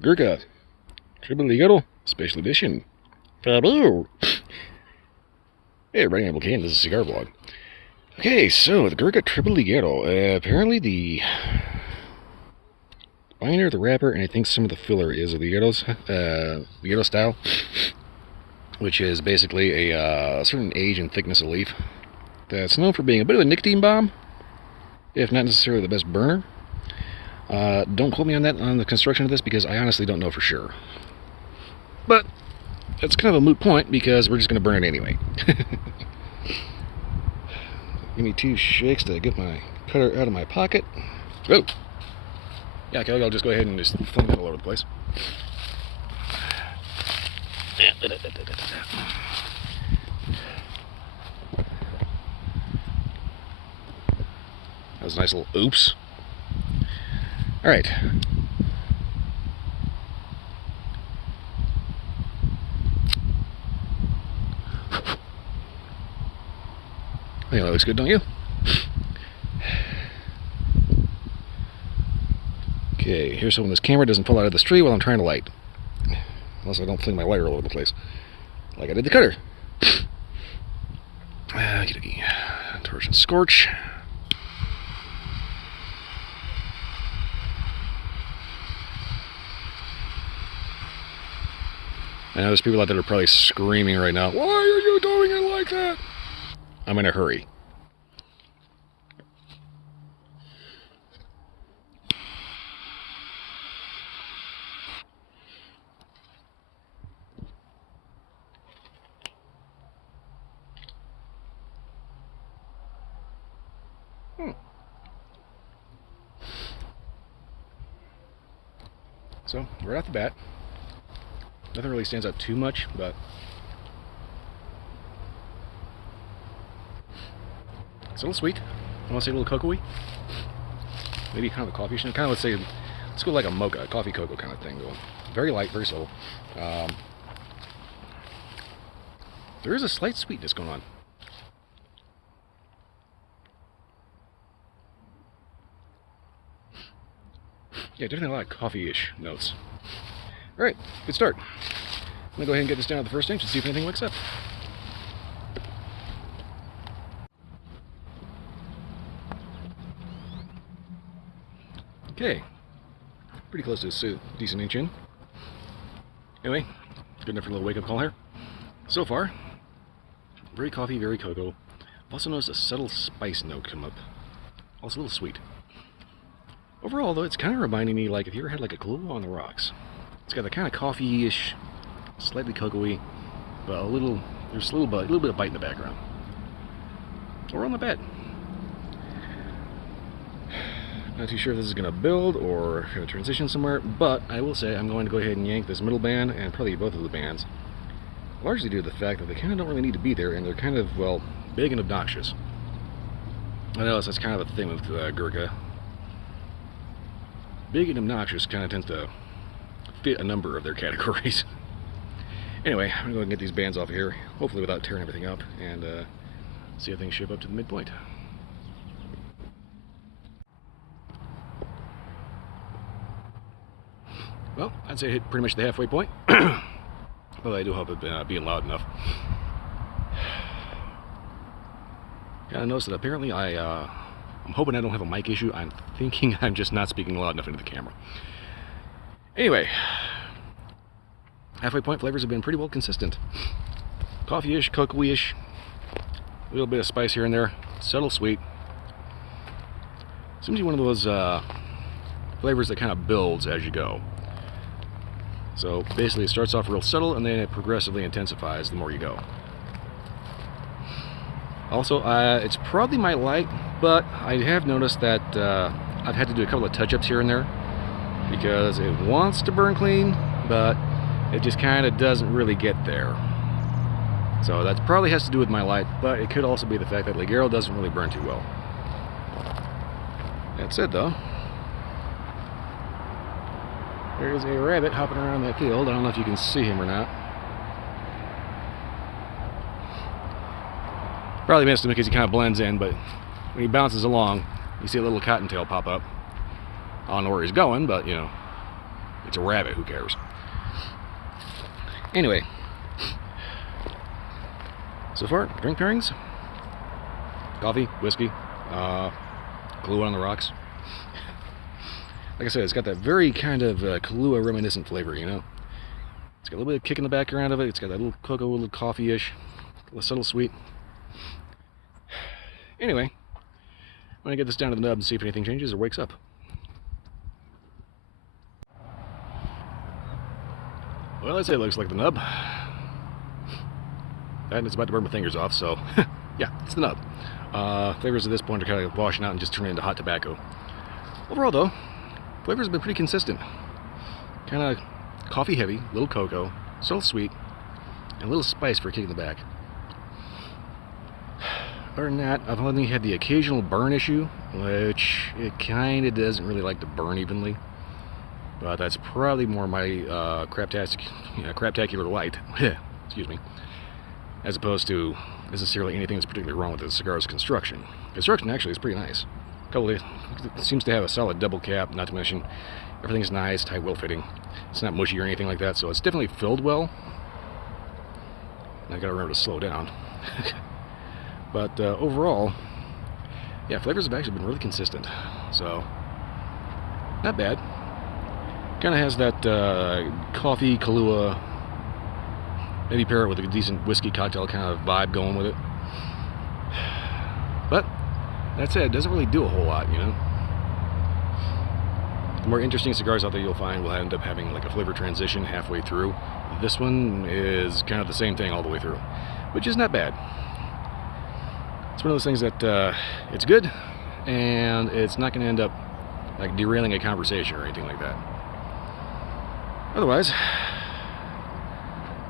Gurkha, Triple Ligero, Special Edition. Fabio. Hey everybody, I'm Kane. This is Cigar Vlog. Okay, so the Gurkha Triple Ligero. Apparently the binder, the wrapper, and I think some of the filler is a Ligero style, which is basically a certain age and thickness of leaf that's known for being a bit of a nicotine bomb, if not necessarily the best burner. Don't quote me on that, on the construction of this, because I honestly don't know for sure. But it's kind of a moot point because we're just going to burn it anyway. Give me 2 shakes to get my cutter out of my pocket. Oh! Yeah, okay, I'll just go ahead and just fling that all over the place. That was a nice little oops. Alright. I think that looks good, don't you? Okay, here's hoping this camera doesn't fall out of this tree while I'm trying to light. Unless I don't fling my lighter all over the place. Like I did the cutter. Okie-dokie. Torch and scorch. I know there's people out there that are probably screaming right now, "Why are you doing it like that?" I'm in a hurry. So, right off the bat, nothing really stands out too much, but it's a little sweet. I want to say a little cocoa-y. Maybe kind of a coffee. Kind of, let's go like a mocha, coffee cocoa kind of thing. Going very light, very subtle. There is a slight sweetness going on. Yeah, definitely a lot of coffee-ish notes. Alright, good start. I'm going to go ahead and get this down at the first inch and see if anything wakes up. Okay, pretty close to a decent inch in. Anyway, good enough for a little wake-up call here. So far, very coffee, very cocoa. I've also noticed a subtle spice note come up. Also a little sweet. Overall, though, it's kind of reminding me, like, if you ever had like a Kahlua on the rocks. It's got the kind of coffee-ish, slightly cocoa-y, but there's a little bit of bite in the background. We're on the bed. Not too sure if this is going to build or going to transition somewhere, but I will say I'm going to go ahead and yank this middle band and probably both of the bands, largely due to the fact that they kind of don't really need to be there, and they're kind of, well, big and obnoxious. I know that's kind of a thing with Gurkha. Big and obnoxious kind of tends to fit a number of their categories. Anyway, I'm going to go and get these bands off of here, hopefully without tearing everything up, and see how things shape up to the midpoint. Well, I'd say hit pretty much the halfway point, but I do hope it being loud enough. Kind of noticed that apparently I'm hoping I don't have a mic issue. I'm thinking I'm just not speaking loud enough into the camera. Anyway, halfway point flavors have been pretty well consistent. Coffee-ish, cocoa-ish, a little bit of spice here and there, subtle sweet. Seems to be one of those flavors that kind of builds as you go. So basically it starts off real subtle and then it progressively intensifies the more you go. Also, it's probably my light, but I have noticed that I've had to do a couple of touch-ups here and there because it wants to burn clean, but it just kind of doesn't really get there. So that probably has to do with my light, but it could also be the fact that Ligero doesn't really burn too well. That said, though, there's a rabbit hopping around that field. I don't know if you can see him or not. Probably missed him because he kind of blends in, but when he bounces along, you see a little cottontail pop up. I don't know where he's going, but, you know, It's a rabbit, who cares? Anyway, so far, drink pairings: coffee, whiskey, Kahlua on the rocks. Like I said, it's got that very kind of Kahlua reminiscent flavor, you know? It's got a little bit of kick in the background of it. It's got that little cocoa, a little coffee-ish, a little subtle sweet. Anyway, I'm going to get this down to the nub and see if anything changes or wakes up. Well, I'd say it looks like the nub. And it's about to burn my fingers off, so yeah, it's the nub. Flavors at this point are kind of washing out and just turning into hot tobacco. Overall, though, flavors have been pretty consistent. Kind of coffee heavy, little cocoa, subtle sweet, and a little spice for a kick in the back. Other than that, I've only had the occasional burn issue, which it kind of doesn't really like to burn evenly. But that's probably more my craptacular light, excuse me, as opposed to necessarily anything that's particularly wrong with the cigar's construction. Construction actually is pretty nice. It seems to have a solid double cap, not to mention everything's nice, tight, well fitting. It's not mushy or anything like that, so it's definitely filled well. And I gotta remember to slow down. But overall, yeah, flavors have actually been really consistent, so not bad. Kind of has that coffee, Kahlua, maybe pair it with a decent whiskey cocktail kind of vibe going with it. But that said, it doesn't really do a whole lot, you know. The more interesting cigars out there you'll find will end up having like a flavor transition halfway through. This one is kind of the same thing all the way through, which is not bad. It's one of those things that it's good, and it's not going to end up like derailing a conversation or anything like that. Otherwise,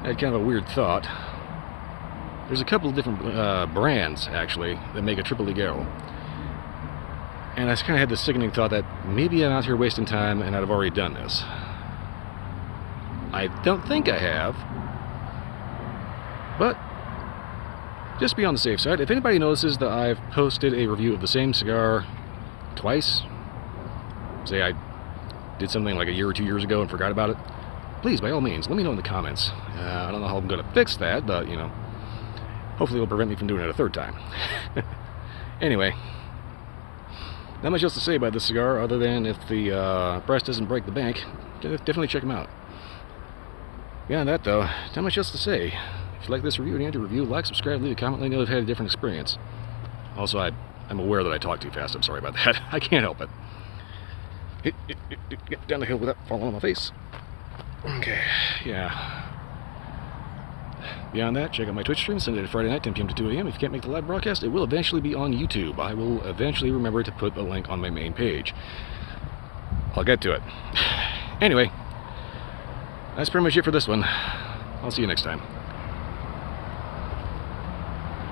I had kind of a weird thought. There's a couple of different brands, actually, that make a triple Ligero. And I kind of had this sickening thought that maybe I'm out here wasting time and I'd have already done this. I don't think I have. But, just be on the safe side. If anybody notices that I've posted a review of the same cigar twice, say I did something like a year or 2 years ago and forgot about it, please, by all means, let me know in the comments. I don't know how I'm going to fix that, but, you know, hopefully it'll prevent me from doing it a third time. Anyway, not much else to say about this cigar other than if the price doesn't break the bank, definitely check them out. Beyond that, though, not much else to say. If you like this review and you want to review, like, subscribe, leave a comment, let me know if you've had a different experience. Also, I'm aware that I talk too fast. I'm sorry about that. I can't help it. Get down the hill without falling on my face. Okay, yeah. Beyond that, check out my Twitch stream Sunday to Friday night, 10 p.m. to 2 a.m. If you can't make the live broadcast, it will eventually be on YouTube. I will eventually remember to put a link on my main page. I'll get to it. Anyway, that's pretty much it for this one. I'll see you next time.